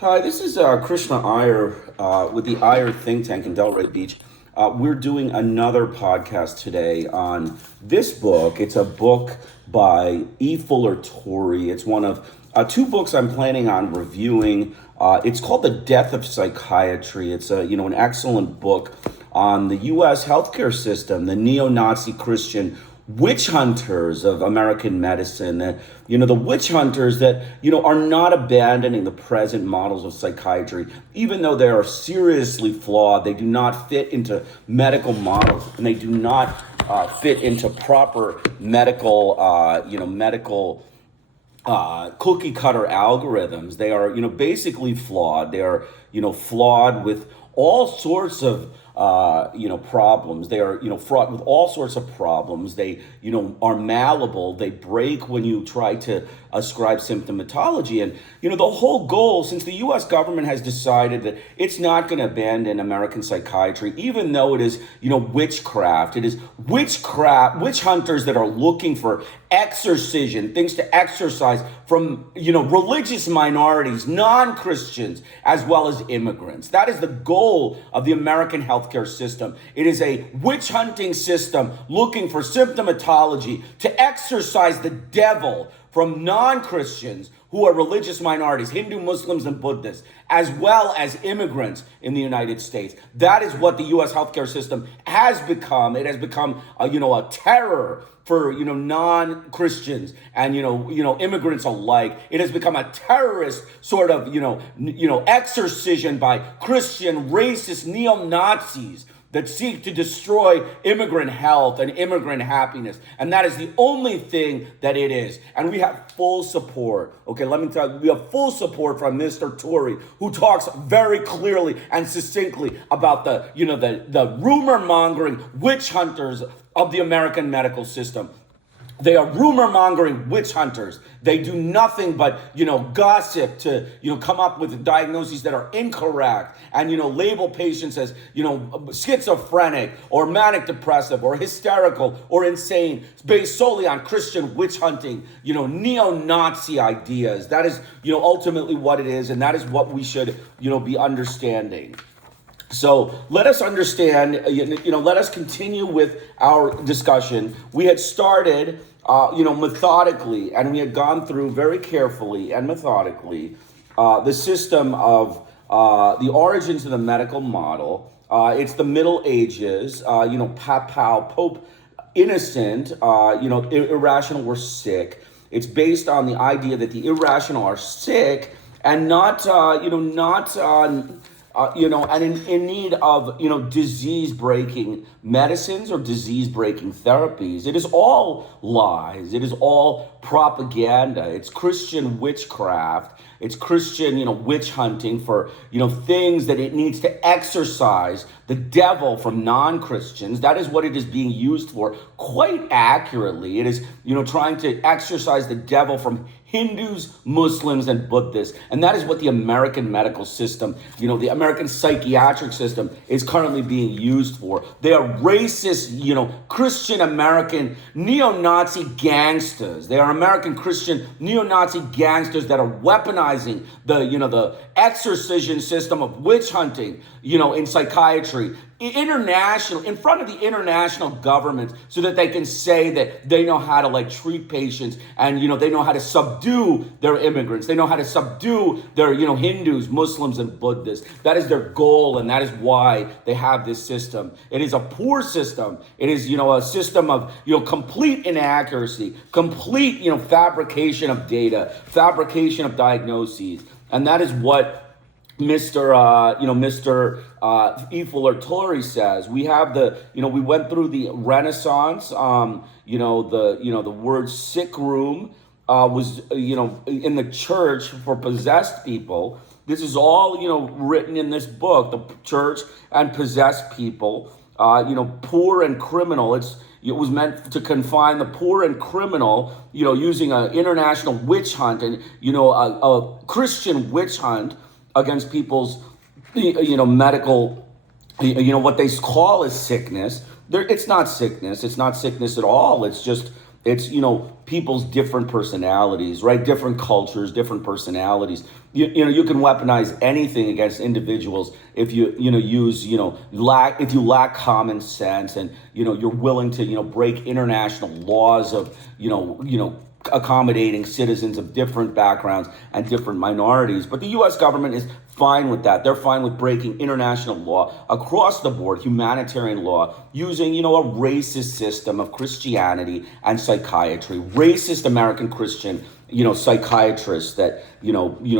Hi, this is Krishna Iyer with the Iyer think tank in Delray Beach. We're doing another podcast today on this book. It's a book by E. Fuller Torrey. It's one of two books I'm planning on reviewing. It's called The Death of Psychiatry. It's an excellent book on the U.S. healthcare system, the neo-Nazi Christian witch hunters of American medicine, the witch hunters that, are not abandoning the present models of psychiatry, even though they are seriously flawed. They do not fit into medical models, and they do not fit into proper medical cookie cutter algorithms. They are, basically flawed. They are, flawed with all sorts of problems. They are, fraught with all sorts of problems. They, are malleable. They break when you try to ascribe symptomatology. And, the whole goal, since the U.S. government has decided that it's not going to abandon American psychiatry, even though it is, witchcraft, it is witch hunters that are looking for exorcision, things to exorcise from, religious minorities, non-Christians, as well as immigrants. That is the goal of the American healthcare system. It is a witch hunting system looking for symptomatology to exorcise the devil from non-Christians who are religious minorities, Hindu, Muslims, and Buddhists, as well as immigrants in the United States. That is what the U.S. healthcare system has become. It has become, a terror for, non-Christians and, immigrants alike. It has become a terrorist sort of, exorcision by Christian, racist, neo-Nazis that seek to destroy immigrant health and immigrant happiness. And that is the only thing that it is. And we have full support. Okay, let me tell you, we have full support from Mr. Torrey, who talks very clearly and succinctly about the rumor mongering witch hunters of the American medical system. They are rumor-mongering witch hunters. They do nothing but, gossip to, come up with diagnoses that are incorrect and, label patients as, schizophrenic or manic depressive or hysterical or insane based solely on Christian witch hunting, neo-Nazi ideas. That is, ultimately what it is, and that is what we should, be understanding. So let us understand, let us continue with our discussion. We had started, methodically, and we had gone through very carefully and methodically the system of the origins of the medical model. It's the Middle Ages, Papal, Pope Innocent, irrational were sick. It's based on the idea that the irrational are sick and not and in need of, disease-breaking medicines or disease-breaking therapies. It is all lies. It is all propaganda. It's Christian witchcraft. It's Christian, witch hunting for, things that it needs to exorcise the devil from non-Christians. That is what it is being used for quite accurately. It is, trying to exorcise the devil from Hindus, Muslims, and Buddhists. And that is what the American medical system, the American psychiatric system is currently being used for. They are racist, Christian American neo-Nazi gangsters. They are American Christian neo-Nazi gangsters that are weaponizing the exorcision system of witch hunting, in psychiatry, in front of the international government, so that they can say that they know how to treat patients and they know how to subdue their immigrants. They know how to subdue their Hindus, Muslims, and Buddhists. That is their goal, and that is why they have this system. It is a poor system. It is a system of complete inaccuracy, complete fabrication of data, fabrication of diagnoses, and that is what Mr. E. Fuller Torrey says. We have we went through the Renaissance. The word sick room was, in the church for possessed people. This is all, written in this book, the church and possessed people, poor and criminal. It was meant to confine the poor and criminal, using an international witch hunt and, a Christian witch hunt against people's, medical, what they call as sickness. It's not sickness. It's not sickness at all. It's just, It's, people's different personalities, right? Different cultures, different personalities. You can weaponize anything against individuals if if you lack common sense, and, you're willing to, break international laws of, accommodating citizens of different backgrounds and different minorities. But the U.S. government is fine with that. They're fine with breaking international law across the board, humanitarian law, using, a racist system of Christianity and psychiatry, racist American Christian, psychiatrists that,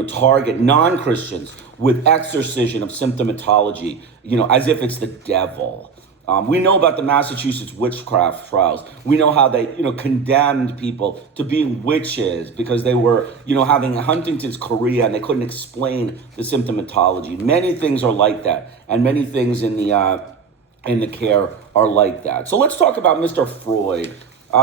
target non-Christians with exorcision of symptomatology, as if it's the devil. We know about the Massachusetts witchcraft trials. We know how they, condemned people to being witches because they were, having Huntington's chorea and they couldn't explain the symptomatology. Many things are like that, and many things in the care are like that. So let's talk about Mr. Freud.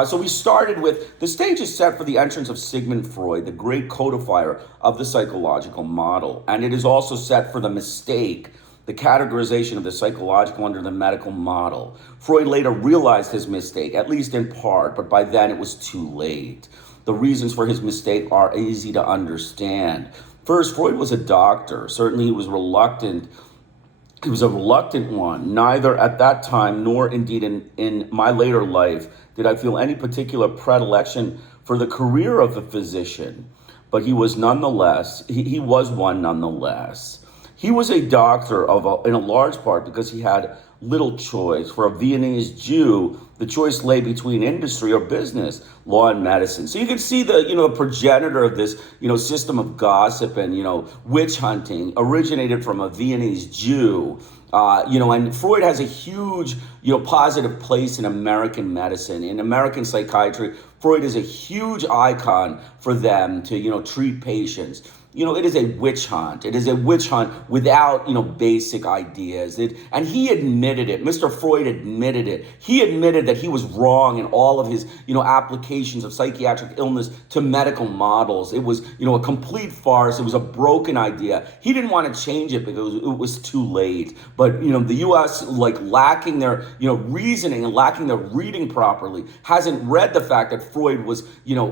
So we started with, the stage is set for the entrance of Sigmund Freud, the great codifier of the psychological model. And it is also set for the mistake, the categorization of the psychological under the medical model. Freud later realized his mistake, at least in part, but by then it was too late. The reasons for his mistake are easy to understand. First, Freud was a doctor. Certainly he was reluctant. He was a reluctant one. Neither at that time nor indeed in my later life did I feel any particular predilection for the career of a physician. But he was nonetheless, he was one nonetheless. He was a doctor in a large part because he had little choice. For a Viennese Jew, the choice lay between industry or business, law and medicine. So you can see the progenitor of this, system of gossip and, witch hunting originated from a Viennese Jew. And Freud has a huge, positive place in American medicine. In American psychiatry, Freud is a huge icon for them to, treat patients. It is a witch hunt. It is a witch hunt without, basic ideas. And he admitted it. Mr. Freud admitted it. He admitted that he was wrong in all of his, applications of psychiatric illness to medical models. It was, a complete farce. It was a broken idea. He didn't want to change it because it was too late. But, the U.S., lacking their, reasoning and lacking their reading properly, hasn't read the fact that Freud was,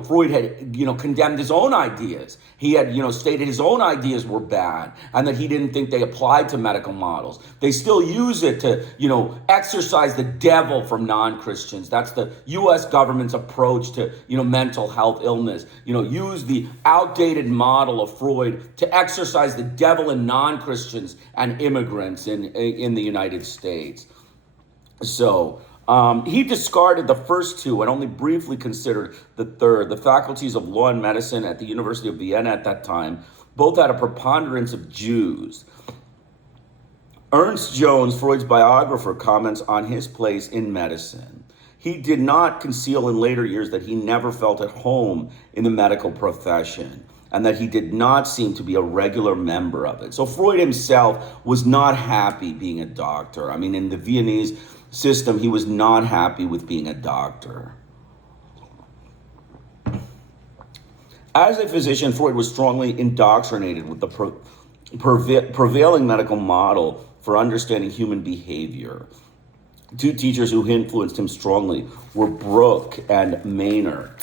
Freud had, condemned his own ideas. He had, stated his own ideas were bad and that he didn't think they applied to medical models. They still use it to, exorcise the devil from non-Christians. That's the U.S. government's approach to, mental health illness. Use the outdated model of Freud to exorcise the devil in non-Christians and immigrants in the United States. So, he discarded the first two and only briefly considered the third. The faculties of law and medicine at the University of Vienna at that time both had a preponderance of Jews. Ernst Jones, Freud's biographer, comments on his place in medicine. He did not conceal in later years that he never felt at home in the medical profession and that he did not seem to be a regular member of it. So Freud himself was not happy being a doctor. I mean, in the Viennese system, he was not happy with being a doctor. As a physician, Freud was strongly indoctrinated with the prevailing medical model for understanding human behavior. Two teachers who influenced him strongly were Brooke and Maynard.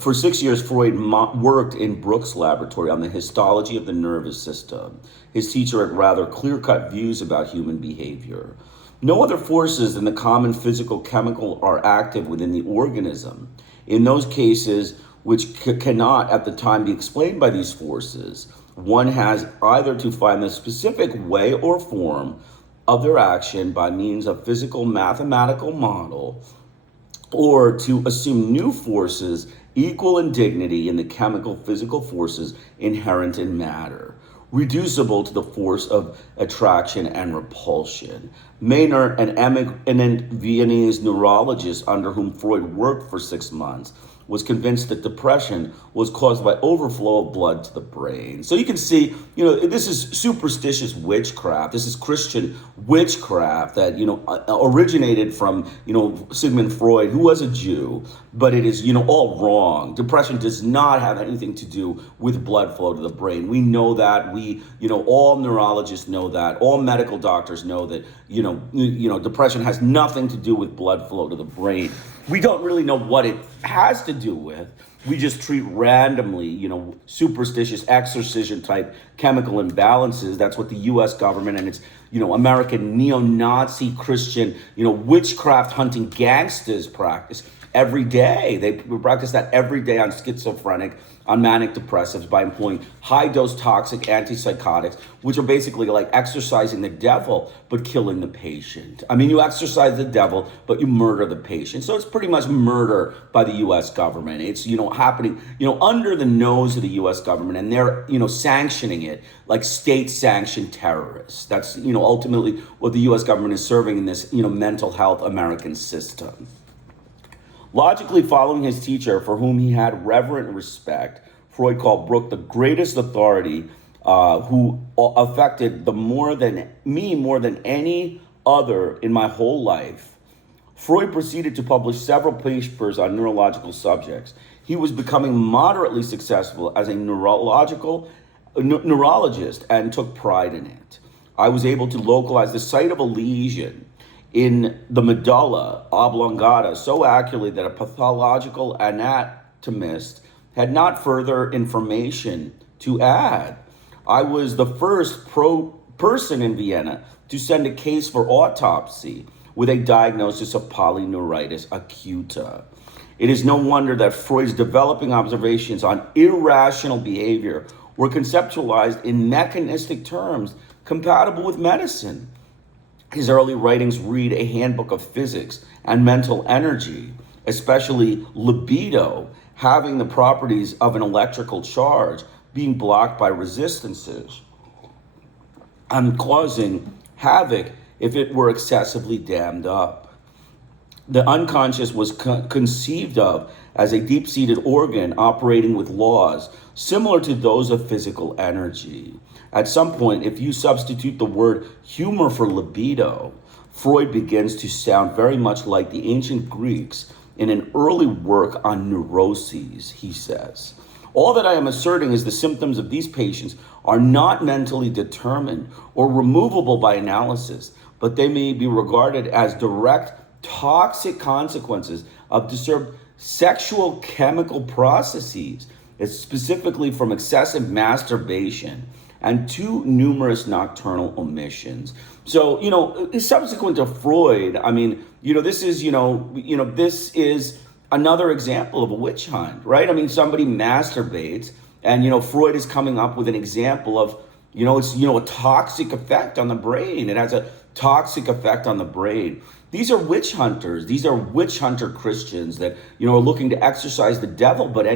For 6 years, Freud worked in Brooke's laboratory on the histology of the nervous system. His teacher had rather clear-cut views about human behavior. No other forces than the common physical chemical are active within the organism. In those cases which cannot at the time be explained by these forces, one has either to find the specific way or form of their action by means of physical mathematical model, or to assume new forces equal in dignity in the chemical physical forces inherent in matter, reducible to the force of attraction and repulsion. Maynard, an eminent Viennese neurologist under whom Freud worked for 6 months, was convinced that depression was caused by overflow of blood to the brain. So you can see, this is superstitious witchcraft. This is Christian witchcraft that, originated from, Sigmund Freud, who was a Jew, but it is, all wrong. Depression does not have anything to do with blood flow to the brain. We know that. All neurologists know that. All medical doctors know that, depression has nothing to do with blood flow to the brain. We don't really know what it has to do with. We just treat randomly, superstitious exorcision type chemical imbalances. That's what the U.S. government and its, American neo-Nazi Christian, witchcraft hunting gangsters practice every day. They practice that every day on schizophrenic, on manic depressives by employing high-dose toxic antipsychotics, which are basically like exorcising the devil, but killing the patient. I mean, you exorcise the devil, but you murder the patient. So it's pretty much murder by the U.S. government. It's, happening, under the nose of the U.S. government, and they're, sanctioning it like state-sanctioned terrorists. That's, ultimately what the U.S. government is serving in this, mental health American system. Logically following his teacher, for whom he had reverent respect, Freud called Brooke the greatest authority who affected more than any other in my whole life. Freud proceeded to publish several papers on neurological subjects. He was becoming moderately successful as a neurologist and took pride in it. I was able to localize the site of a lesion in the medulla oblongata so accurately that a pathological anatomist had not further information to add. I was the first person in Vienna to send a case for autopsy with a diagnosis of polyneuritis acuta. It is no wonder that Freud's developing observations on irrational behavior were conceptualized in mechanistic terms compatible with medicine. His early writings read a handbook of physics and mental energy, especially libido, having the properties of an electrical charge, being blocked by resistances, and causing havoc if it were excessively dammed up. The unconscious was conceived of as a deep-seated organ operating with laws similar to those of physical energy. At some point, if you substitute the word humor for libido, Freud begins to sound very much like the ancient Greeks in an early work on neuroses, he says. All that I am asserting is the symptoms of these patients are not mentally determined or removable by analysis, but they may be regarded as direct toxic consequences of disturbed sexual chemical processes, specifically from excessive masturbation and too numerous nocturnal omissions. So, subsequent to Freud, this is another example of a witch hunt, right? I mean, somebody masturbates and, Freud is coming up with an example of, it's, a toxic effect on the brain. It has a toxic effect on the brain. These are witch hunters. These are witch hunter Christians that, are looking to exorcise the devil, but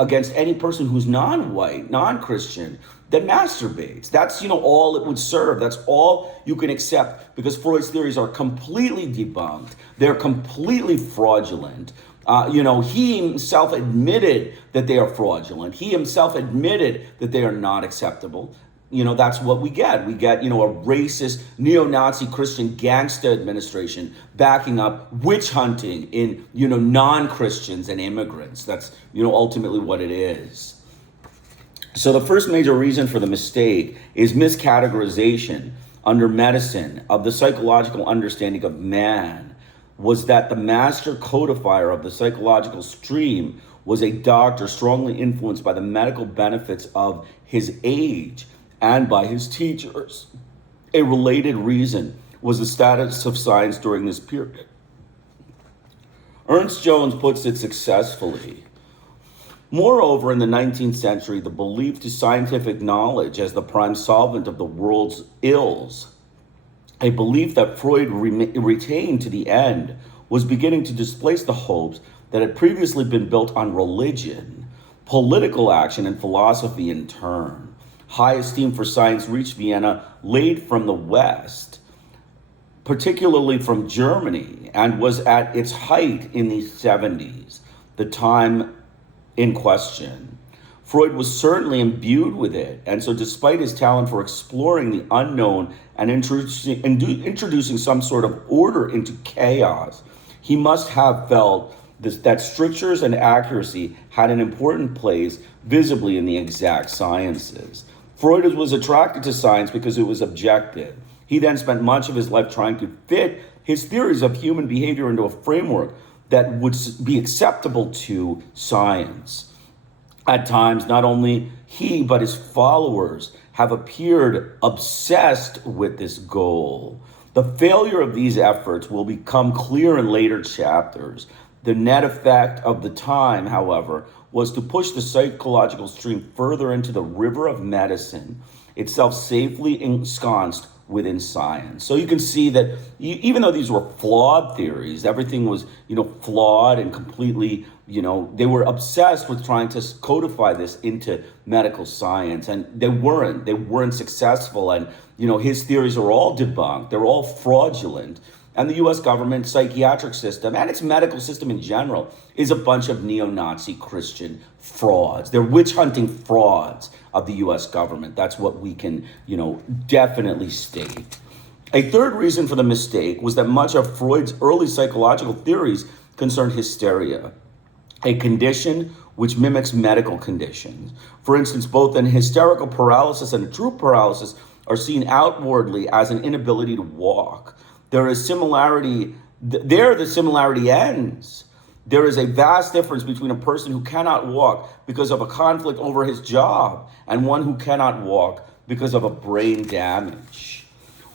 against any person who's non-white, non-Christian, that masturbates. That's, all it would serve. That's all you can accept because Freud's theories are completely debunked. They're completely fraudulent. He himself admitted that they are fraudulent. He himself admitted that they are not acceptable. That's what we get. We get, a racist neo-Nazi Christian gangster administration backing up witch hunting in, non-Christians and immigrants. That's, ultimately what it is. So the first major reason for the mistake is miscategorization under medicine of the psychological understanding of man was that the master codifier of the psychological stream was a doctor strongly influenced by the medical benefits of his age and by his teachers. A related reason was the status of science during this period. Ernst Jones puts it successfully. Moreover, in the 19th century, the belief to scientific knowledge as the prime solvent of the world's ills, a belief that Freud retained to the end, was beginning to displace the hopes that had previously been built on religion, political action, and philosophy in turn. High esteem for science reached Vienna late from the West, particularly from Germany, and was at its height in the 70s, the time in question. Freud was certainly imbued with it, and so despite his talent for exploring the unknown and introducing some sort of order into chaos, he must have felt that strictures and accuracy had an important place visibly in the exact sciences. Freud was attracted to science because it was objective. He then spent much of his life trying to fit his theories of human behavior into a framework that would be acceptable to science. At times, not only he, but his followers have appeared obsessed with this goal. The failure of these efforts will become clear in later chapters. The net effect of the time, however, was to push the psychological stream further into the river of medicine, itself safely ensconced within science. So you can see that even though these were flawed theories, everything was, flawed and completely, they were obsessed with trying to codify this into medical science, and they weren't successful. And, his theories are all debunked. They're all fraudulent. And the U.S. government psychiatric system and its medical system in general is a bunch of neo-Nazi Christian frauds. They're witch hunting frauds of the U.S. government. That's what we can, definitely state. A third reason for the mistake was that much of Freud's early psychological theories concerned hysteria, a condition which mimics medical conditions. For instance, both an hysterical paralysis and a true paralysis are seen outwardly as an inability to walk. There is similarity. There, the similarity ends. There is a vast difference between a person who cannot walk because of a conflict over his job and one who cannot walk because of a brain damage.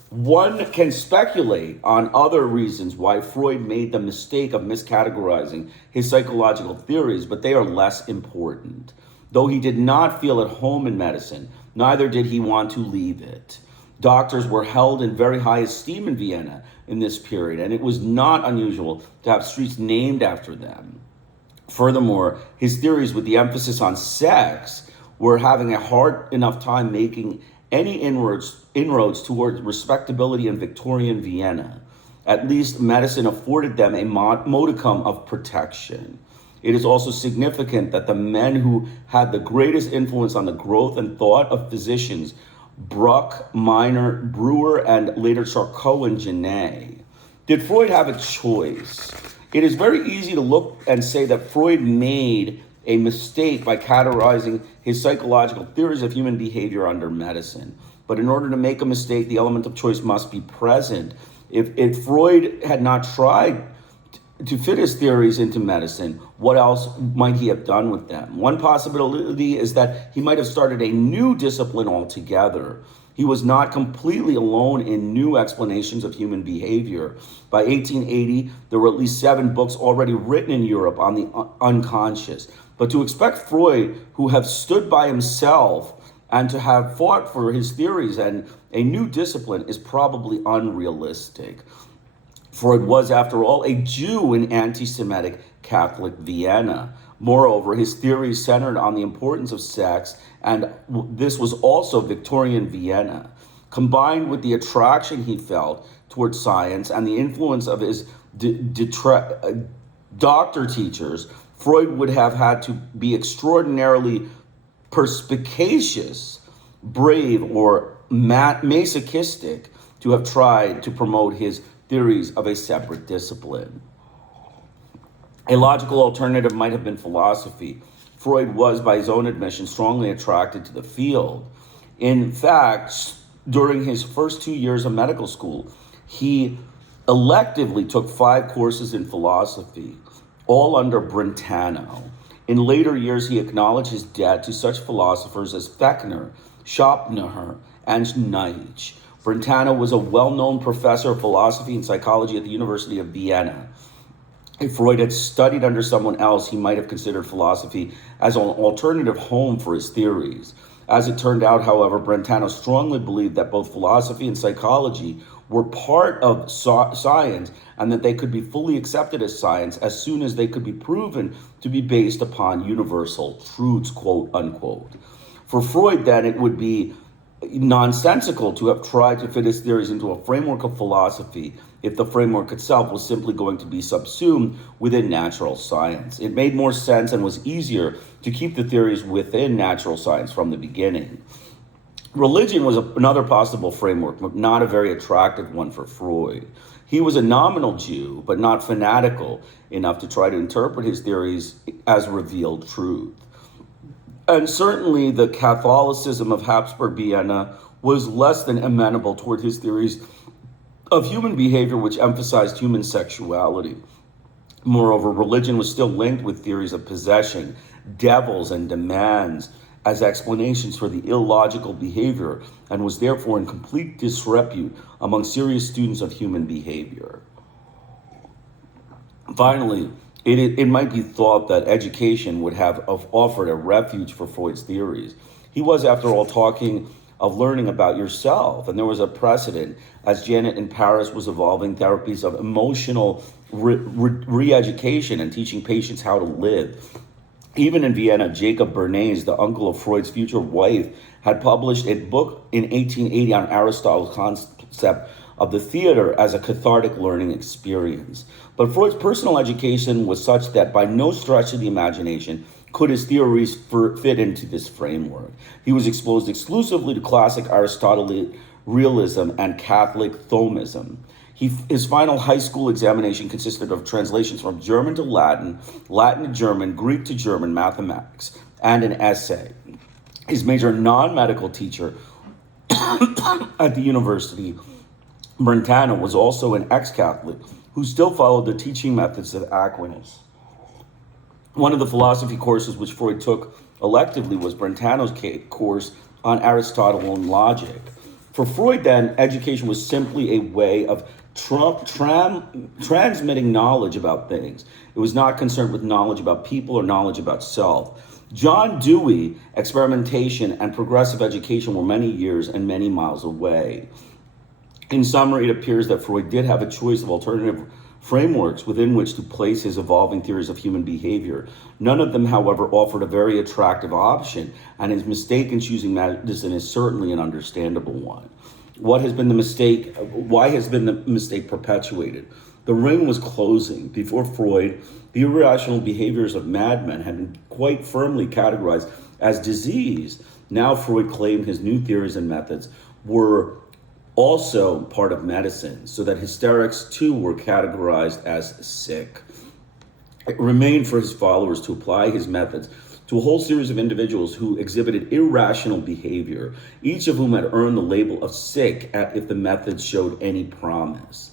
One can speculate on other reasons why Freud made the mistake of miscategorizing his psychological theories, but they are less important. Though he did not feel at home in medicine, neither did he want to leave it. Doctors were held in very high esteem in Vienna in this period, and it was not unusual to have streets named after them. Furthermore, his theories with the emphasis on sex were having a hard enough time making any inroads toward respectability in Victorian Vienna. At least medicine afforded them a modicum of protection. It is also significant that the men who had the greatest influence on the growth and thought of physicians, Bruck, Miner, Brewer, and later Charcot and Genet. Did Freud have a choice? It is very easy to look and say that Freud made a mistake by categorizing his psychological theories of human behavior under medicine. But in order to make a mistake, the element of choice must be present. If Freud had not tried to fit his theories into medicine, what else might he have done with them? One possibility is that he might have started a new discipline altogether. He was not completely alone in new explanations of human behavior. By 1880, there were at least 7 books already written in Europe on the unconscious. But to expect Freud, who have stood by himself and to have fought for his theories and a new discipline, is probably unrealistic. Freud was, after all, a Jew in anti-Semitic Catholic Vienna. Moreover, his theories centered on the importance of sex, and this was also Victorian Vienna. Combined with the attraction he felt towards science and the influence of his doctor teachers, Freud would have had to be extraordinarily perspicacious, brave, or masochistic to have tried to promote his theories of a separate discipline. A logical alternative might have been philosophy. Freud was, by his own admission, strongly attracted to the field. In fact, during his first 2 years of medical school, he electively took 5 courses in philosophy, all under Brentano. In later years, he acknowledged his debt to such philosophers as Fechner, Schopenhauer, and Nietzsche. Brentano was a well-known professor of philosophy and psychology at the University of Vienna. If Freud had studied under someone else, he might have considered philosophy as an alternative home for his theories. As it turned out, however, Brentano strongly believed that both philosophy and psychology were part of science and that they could be fully accepted as science as soon as they could be proven to be based upon universal truths, quote unquote. For Freud, then, it would be nonsensical to have tried to fit his theories into a framework of philosophy if the framework itself was simply going to be subsumed within natural science. It made more sense and was easier to keep the theories within natural science from the beginning. Religion was another possible framework, but not a very attractive one for Freud. He was a nominal Jew, but not fanatical enough to try to interpret his theories as revealed truth. And certainly the Catholicism of Habsburg Vienna was less than amenable toward his theories of human behavior, which emphasized human sexuality. Moreover, religion was still linked with theories of possession, devils, and demands as explanations for the illogical behavior, and was therefore in complete disrepute among serious students of human behavior. Finally, it might be thought that education would have offered a refuge for Freud's theories. He was, after all, talking of learning about yourself, and there was a precedent as Janet in Paris was evolving therapies of emotional re-education and teaching patients how to live. Even in Vienna, Jacob Bernays, the uncle of Freud's future wife, had published a book in 1880 on Aristotle's concept of the theater as a cathartic learning experience. But Freud's personal education was such that by no stretch of the imagination could his theories fit into this framework. He was exposed exclusively to classic Aristotelian realism and Catholic Thomism. His final high school examination consisted of translations from German to Latin, Latin to German, Greek to German, mathematics, and an essay. His major non-medical teacher at the university, Brentano, was also an ex-Catholic who still followed the teaching methods of Aquinas. One of the philosophy courses which Freud took electively was Brentano's course on Aristotle and logic. For Freud, then, education was simply a way of transmitting knowledge about things. It was not concerned with knowledge about people or knowledge about self. John Dewey, experimentation and progressive education were many years and many miles away. In summary, it appears that Freud did have a choice of alternative frameworks within which to place his evolving theories of human behavior. None of them, however, offered a very attractive option, and his mistake in choosing medicine is certainly an understandable one. What has been the mistake? Why has been the mistake perpetuated? The ring was closing. Before Freud, the irrational behaviors of madmen had been quite firmly categorized as disease. Now Freud claimed his new theories and methods were also part of medicine, so that hysterics too were categorized as sick. It remained for his followers to apply his methods to a whole series of individuals who exhibited irrational behavior, each of whom had earned the label of sick if the methods showed any promise.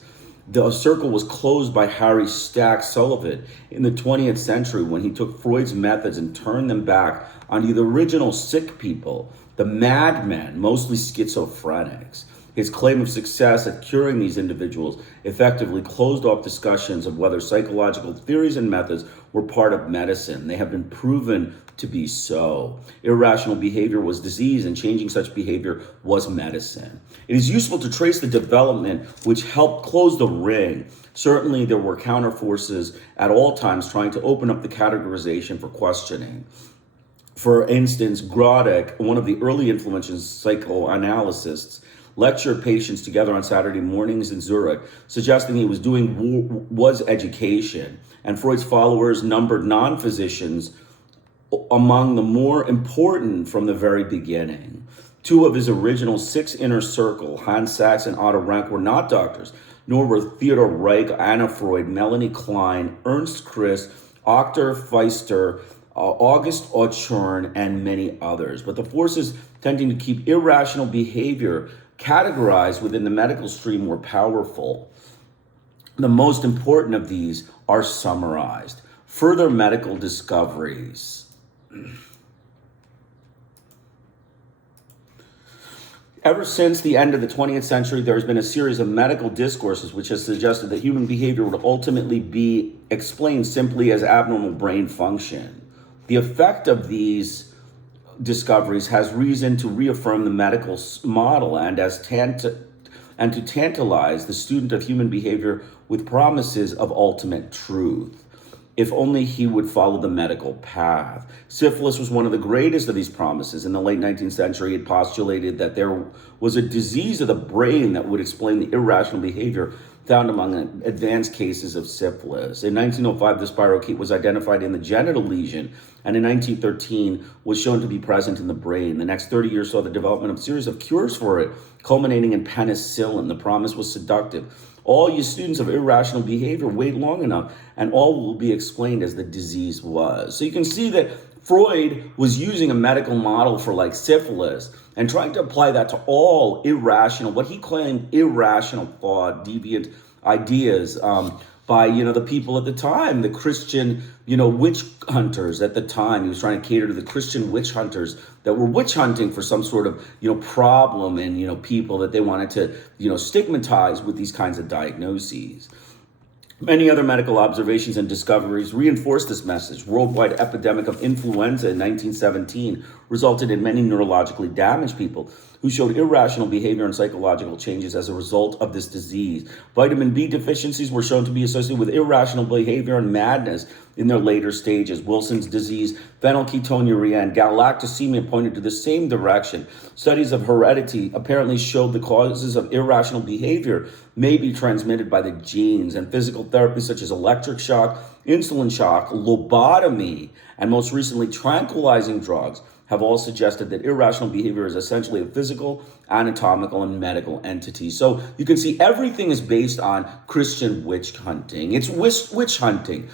The circle was closed by Harry Stack Sullivan in the 20th century when he took Freud's methods and turned them back on the original sick people, the madmen, mostly schizophrenics. His claim of success at curing these individuals effectively closed off discussions of whether psychological theories and methods were part of medicine. They have been proven to be so. Irrational behavior was disease, and changing such behavior was medicine. It is useful to trace the development which helped close the ring. Certainly, there were counterforces at all times trying to open up the categorization for questioning. For instance, Grodek, one of the early influential psychoanalysts, lectured patients together on Saturday mornings in Zurich, suggesting he was doing was education, and Freud's followers numbered non-physicians among the more important from the very beginning. Two of his original six inner circle, Hans Sachs and Otto Rank, were not doctors, nor were Theodor Reich, Anna Freud, Melanie Klein, Ernst Christ, Octor Pfister, August Ochern, and many others. But the forces tending to keep irrational behavior categorized within the medical stream were powerful. The most important of these are summarized. Further medical discoveries. Ever since the end of the 20th century, there has been a series of medical discourses which has suggested that human behavior would ultimately be explained simply as abnormal brain function. The effect of these discoveries has reason to reaffirm the medical model and to tantalize the student of human behavior with promises of ultimate truth, if only he would follow the medical path. Syphilis was one of the greatest of these promises. In the late 19th century, it postulated that there was a disease of the brain that would explain the irrational behavior found among advanced cases of syphilis. In 1905, the spirochete was identified in the genital lesion, and in 1913 was shown to be present in the brain. The next 30 years saw the development of a series of cures for it, culminating in penicillin. The promise was seductive. All you students of irrational behavior, wait long enough, and all will be explained as the disease was. So you can see that Freud was using a medical model for like syphilis and trying to apply that to all irrational, what he claimed irrational thought, deviant ideas, by, the people at the time, the Christian, witch hunters at the time. He was trying to cater to the Christian witch hunters that were witch hunting for some sort of, problem in, people that they wanted to, stigmatize with these kinds of diagnoses. Many other medical observations and discoveries reinforce this message. Worldwide epidemic of influenza in 1917 resulted in many neurologically damaged people who showed irrational behavior and psychological changes as a result of this disease. Vitamin B deficiencies were shown to be associated with irrational behavior and madness in their later stages. Wilson's disease, phenylketonuria, and galactosemia pointed to the same direction. Studies of heredity apparently showed the causes of irrational behavior may be transmitted by the genes, and physical therapy such as electric shock, insulin shock, lobotomy, and most recently tranquilizing drugs have all suggested that irrational behavior is essentially a physical, anatomical, and medical entity. So you can see everything is based on Christian witch hunting. It's witch hunting.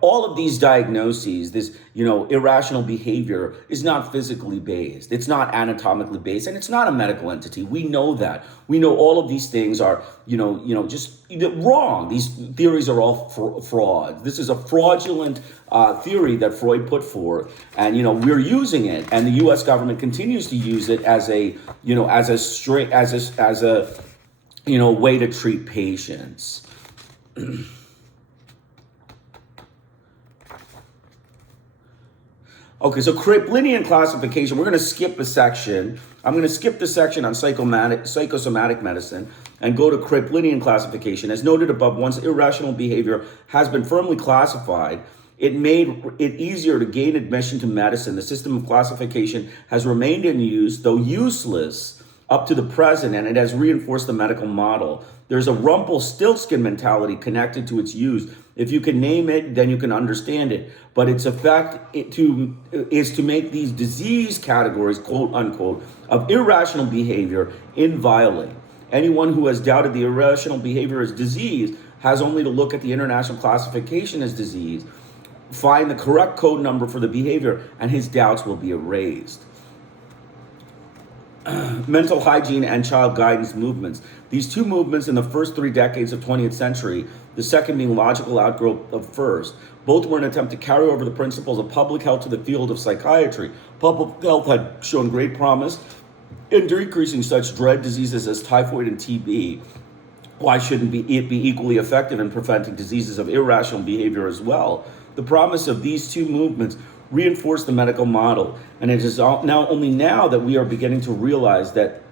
All of these diagnoses, this, irrational behavior is not physically based. It's not anatomically based, and it's not a medical entity. We know that. We know all of these things are, just wrong. These theories are all fraud. This is a fraudulent theory that Freud put forth, and we're using it, and the U.S. government continues to use it as a way to treat patients. Okay, so Kraepelinian classification, we're going to skip a section. I'm going to skip the section on psychosomatic medicine and go to Kraepelinian classification. As noted above, once irrational behavior has been firmly classified, it made it easier to gain admission to medicine. The system of classification has remained in use, though useless, up to the present, and it has reinforced the medical model. There's a Rumpelstiltskin mentality connected to its use. If you can name it, then you can understand it. But its effect is to make these disease categories, quote unquote, of irrational behavior inviolate. Anyone who has doubted the irrational behavior as disease has only to look at the international classification as disease, find the correct code number for the behavior, and his doubts will be erased. Mental hygiene and child guidance movements. These two movements in the first 3 decades of 20th century, the second being logical outgrowth of first, both were an attempt to carry over the principles of public health to the field of psychiatry. Public health had shown great promise in decreasing such dread diseases as typhoid and TB. Why shouldn't it be equally effective in preventing diseases of irrational behavior as well? The promise of these two movements reinforced the medical model, and it is now only now that we are beginning to realize that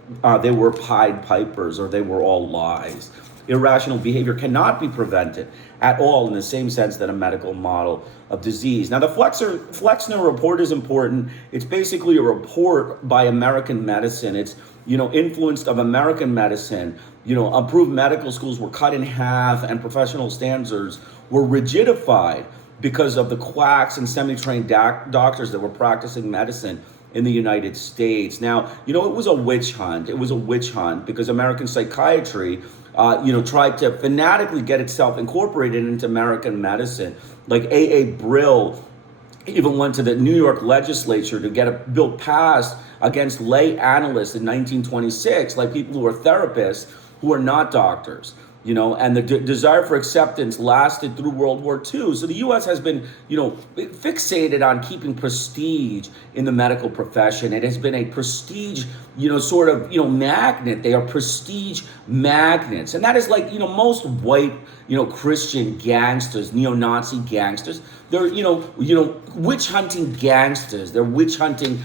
they were Pied Pipers, or they were all lies. Irrational behavior cannot be prevented at all in the same sense that a medical model of disease. Now, the Flexner report is important. It's basically a report by American medicine. It's, influenced of American medicine. Approved medical schools were cut in half, and professional standards were rigidified because of the quacks and semi-trained doctors that were practicing medicine in the United States. Now, it was a witch hunt. It was a witch hunt because American psychiatry, tried to fanatically get itself incorporated into American medicine. Like A.A. Brill even went to the New York legislature to get a bill passed against lay analysts in 1926, like people who are therapists who are not doctors. And the desire for acceptance lasted through World War II. So the U.S. has been, fixated on keeping prestige in the medical profession. It has been a prestige, magnet. They are prestige magnets. And that is like, most white, Christian gangsters, neo-Nazi gangsters. They're, witch hunting gangsters. They're witch hunting,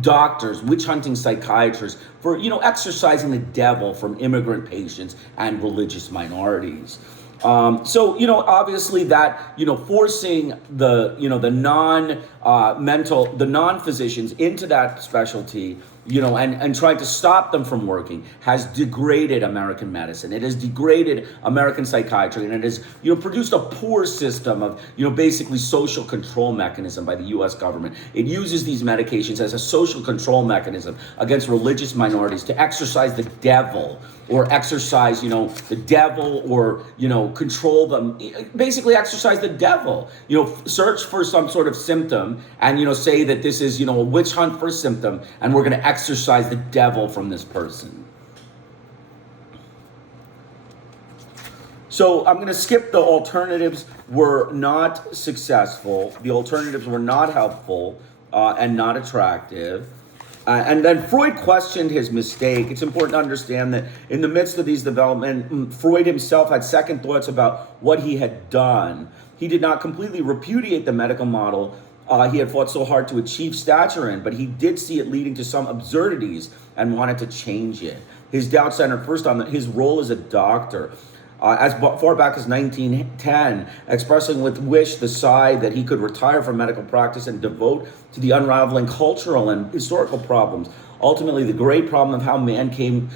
doctors, witch hunting psychiatrists for, exorcising the devil from immigrant patients and religious minorities. Obviously that, forcing the non-physicians into that specialty, and trying to stop them from working has degraded American medicine. It has degraded American psychiatry, and it has, produced a poor system of, basically social control mechanism by the U.S. government. It uses these medications as a social control mechanism against religious minorities to exorcise the devil, or exorcise, the devil, or, control them, basically exorcise the devil, search for some sort of symptom and, say that this is, a witch hunt for a symptom, and we're going to exorcise the devil from this person. So I'm going to skip the alternatives were not successful. The alternatives were not helpful and not attractive. And then Freud questioned his mistake. It's important to understand that in the midst of these developments, Freud himself had second thoughts about what he had done. He did not completely repudiate the medical model he had fought so hard to achieve stature in, but he did see it leading to some absurdities and wanted to change it. His doubt centered first on his role as a doctor. As far back as 1910, expressing with wish the sigh that he could retire from medical practice and devote to the unraveling cultural and historical problems. Ultimately, the great problem of how man came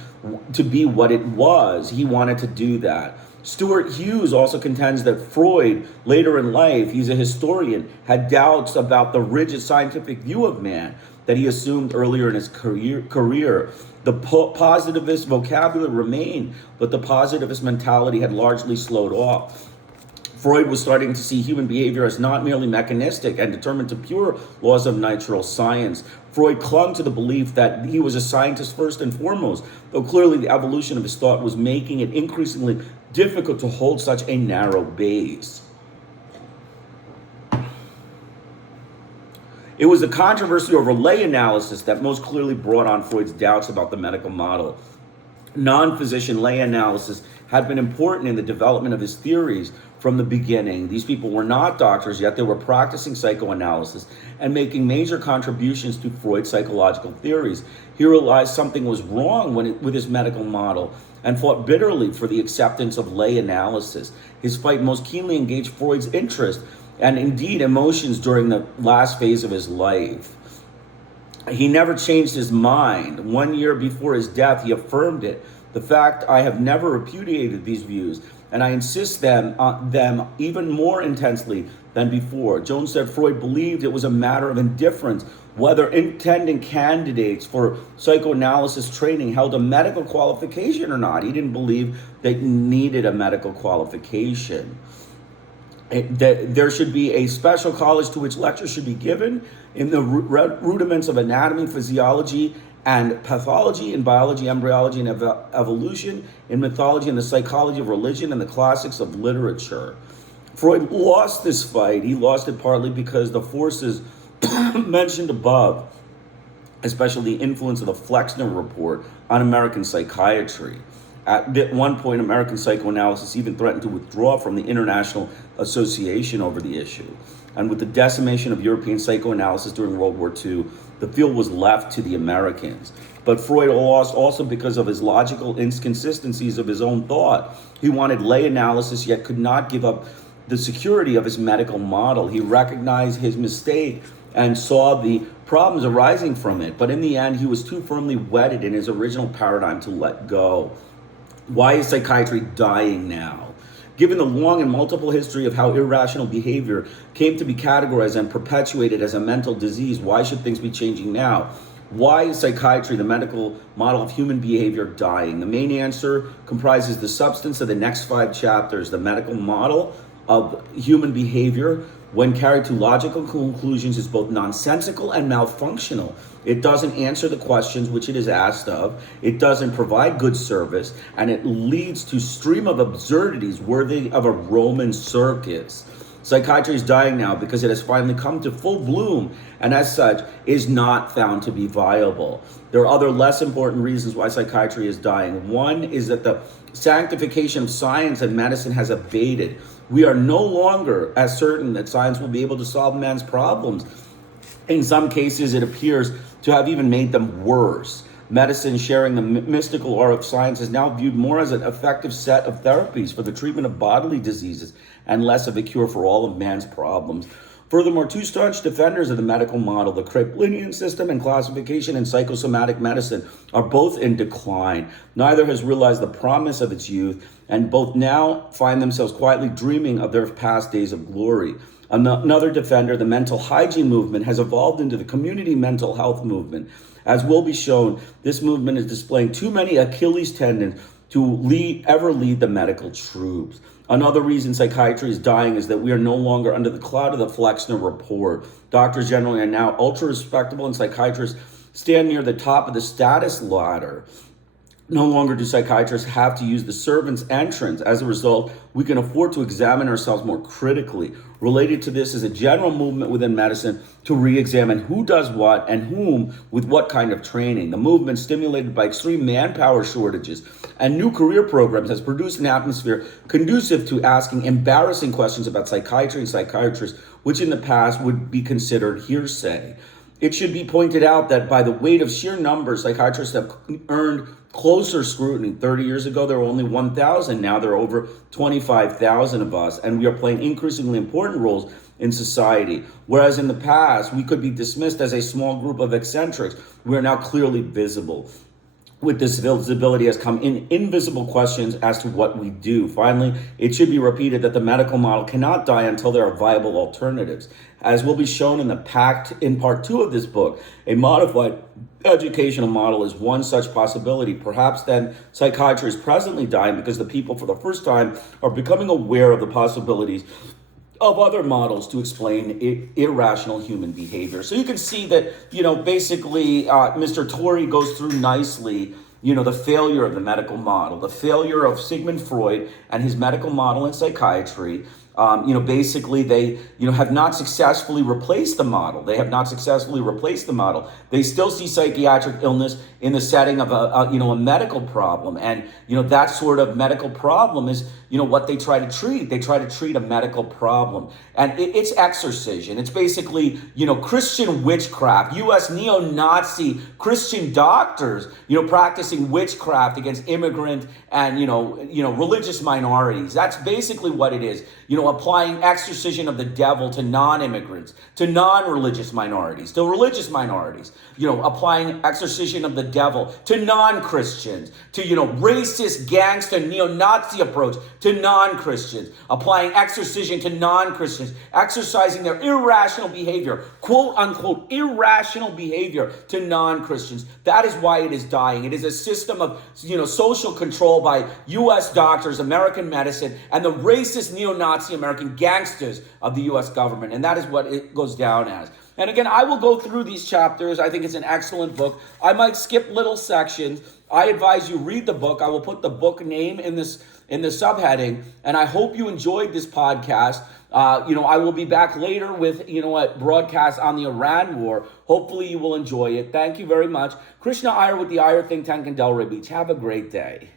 to be what it was, he wanted to do that. Stuart Hughes also contends that Freud, later in life, he's a historian, had doubts about the rigid scientific view of man that he assumed earlier in his career. The positivist vocabulary remained, but the positivist mentality had largely slowed off. Freud was starting to see human behavior as not merely mechanistic and determined to pure laws of natural science. Freud clung to the belief that he was a scientist first and foremost, though clearly the evolution of his thought was making it increasingly difficult to hold such a narrow base. It was the controversy over lay analysis that most clearly brought on Freud's doubts about the medical model. Non-physician lay analysis had been important in the development of his theories from the beginning. These people were not doctors, yet they were practicing psychoanalysis and making major contributions to Freud's psychological theories. He realized something was wrong with his medical model and fought bitterly for the acceptance of lay analysis. His fight most keenly engaged Freud's interest and indeed emotions during the last phase of his life. He never changed his mind. 1 year before his death, he affirmed it. The fact, I have never repudiated these views, and I insist on them even more intensely than before. Jones said Freud believed it was a matter of indifference whether intending candidates for psychoanalysis training held a medical qualification or not. He didn't believe they needed a medical qualification. That there should be a special college to which lectures should be given in the rudiments of anatomy, physiology, and pathology, in biology, embryology, and evolution, in mythology and the psychology of religion, and the classics of literature. Freud lost this fight. He lost it partly because the forces mentioned above, especially the influence of the Flexner Report on American psychiatry. At one point, American psychoanalysis even threatened to withdraw from the International Association over the issue. And with the decimation of European psychoanalysis during World War II, the field was left to the Americans. But Freud lost also because of his logical inconsistencies of his own thought. He wanted lay analysis, yet could not give up the security of his medical model. He recognized his mistake and saw the problems arising from it. But in the end, he was too firmly wedded in his original paradigm to let go. Why is psychiatry dying now? Given the long and multiple history of how irrational behavior came to be categorized and perpetuated as a mental disease, why should things be changing now? Why is psychiatry, the medical model of human behavior, dying? The main answer comprises the substance of the next 5 chapters. The medical model of human behavior, when carried to logical conclusions, is both nonsensical and malfunctional. It doesn't answer the questions which it is asked of. It doesn't provide good service, and it leads to stream of absurdities worthy of a Roman circus. Psychiatry is dying now because it has finally come to full bloom, and as such is not found to be viable. There are other less important reasons why psychiatry is dying. One is that the sanctification of science and medicine has abated. We are no longer as certain that science will be able to solve man's problems. In some cases, it appears to have even made them worse. Medicine, sharing the mystical art of science, is now viewed more as an effective set of therapies for the treatment of bodily diseases and less of a cure for all of man's problems. Furthermore, 2 staunch defenders of the medical model, the Kraepelinian system and classification in psychosomatic medicine, are both in decline. Neither has realized the promise of its youth, and both now find themselves quietly dreaming of their past days of glory. Another defender, the mental hygiene movement, has evolved into the community mental health movement. As will be shown, this movement is displaying too many Achilles tendons to ever lead the medical troops. Another reason psychiatry is dying is that we are no longer under the cloud of the Flexner Report. Doctors generally are now ultra respectable, and psychiatrists stand near the top of the status ladder. No longer do psychiatrists have to use the servant's entrance. As a result, we can afford to examine ourselves more critically. Related to this is a general movement within medicine to re-examine who does what and whom with what kind of training. The movement, stimulated by extreme manpower shortages and new career programs, has produced an atmosphere conducive to asking embarrassing questions about psychiatry and psychiatrists, which in the past would be considered hearsay. It should be pointed out that by the weight of sheer numbers, psychiatrists have earned closer scrutiny. 30 years ago, there were only 1,000. Now there are over 25,000 of us, and we are playing increasingly important roles in society. Whereas in the past, we could be dismissed as a small group of eccentrics, we are now clearly visible. With this visibility has come invisible questions as to what we do. Finally, it should be repeated that the medical model cannot die until there are viable alternatives. As will be shown in part 2 of this book, a modified educational model is one such possibility. Perhaps then psychiatry is presently dying because the people for the first time are becoming aware of the possibilities of other models to explain irrational human behavior. So you can see that, basically Mr. Torrey goes through nicely, the failure of the medical model, the failure of Sigmund Freud and his medical model in psychiatry. Basically they, have not successfully replaced the model. They have not successfully replaced the model. They still see psychiatric illness in the setting of a medical problem. And, that sort of medical problem is, what they try to treat. They try to treat a medical problem. And it's exorcision. It's basically, Christian witchcraft, U.S. neo-Nazi Christian doctors, practicing witchcraft against immigrant and, religious minorities. That's basically what it is. Applying exorcision of the devil to non-immigrants, to non-religious minorities, to religious minorities, applying exorcision of the devil to non-Christians, to, racist, gangster, neo-Nazi approach to non-Christians, applying exorcision to non-Christians, exercising their irrational behavior, quote unquote, irrational behavior to non-Christians. That is why it is dying. It is a system of, social control by U.S. doctors, American medicine, and the racist neo-Nazi American gangsters of the U.S. government. And that is what it goes down as. And again, I will go through these chapters. I think it's an excellent book. I might skip little sections. I advise you read the book. I will put the book name in the subheading. And I hope you enjoyed this podcast. I will be back later with, a broadcast on the Iran war. Hopefully you will enjoy it. Thank you very much. Krishna Iyer with the Iyer Think Tank in Delray Beach. Have a great day.